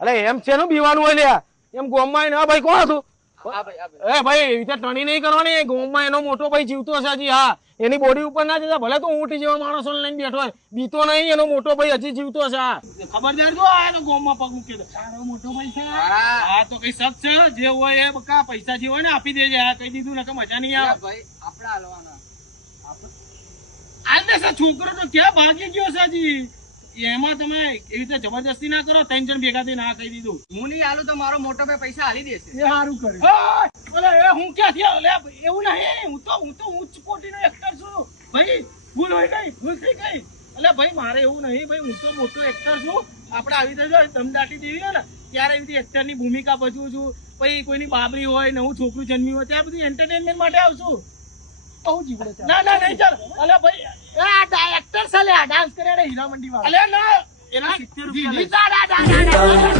અરે એમ છે નું બીવાનું હોય લ્યા એમ ગોમમાં ને ભાઈ કોણ હતું એ ભાઈ એવી રીતે ટણી નહીં કરવાની ગોમમાં એનો મોટો ભાઈ જીવતો છે હજી હા એની બોડી ઉપર ના જતા ભલે તો ઊંટી જેવા માણસો લઈને બેઠો હોય બીતો નહીં એનો મોટો ભાઈ હજી જીવતો છે હા ખબરદાર જો આ એનો ગોમમાં પગ મૂકી દે સારો મોટો ભાઈ છે હા તો કઈ શક છે જે હોય એ બકા પૈસા જે હોય ને આપી દેજે આ કહી દીધું ને કે મજા નહીં આવે ભાઈ આપડા હાલવાના આને સા છોકરો તો ક્યાં ભાગી ગયો છે હજી એમાં તમે એવી રીતે જબરદસ્તી ના કરો 3 જણ ભેગા થઈને આ કહી દીધું હું નહીં આલું તો મારો મોટો ભાઈ પૈસા હાલી દેશે એ સારું કર્યું ઓલે એ હું ક્યાં થયો લે એવું નહીં હું તો ઉચ્ચ કોટીનો એક્ટર છું ભાઈ ભૂલ હોય ગઈ ભૂલ થઈ ગઈ એટલે ભાઈ મારે એવું નહીં ભાઈ હું તો મોટો એક્ટર છું આપણે આવી રીતે જો દમદાટી દેવી હોય ને ત્યારે એવી રીતે એક્ટરની ભૂમિકા ભજવું છું પછી કોઈની બાબરી હોય નવું છોકરું જન્મ્યું હોય ત્યાં બધું એન્ટરટેનમેન્ટ માટે આવશું બહુ જીવડે છે ના ના નહીં ચાલ અલે ભાઈ આ એક્ટર છે લે ડાન્સ કરે હીરા મંડી વાળા અલે ના એના 70 રૂપિયા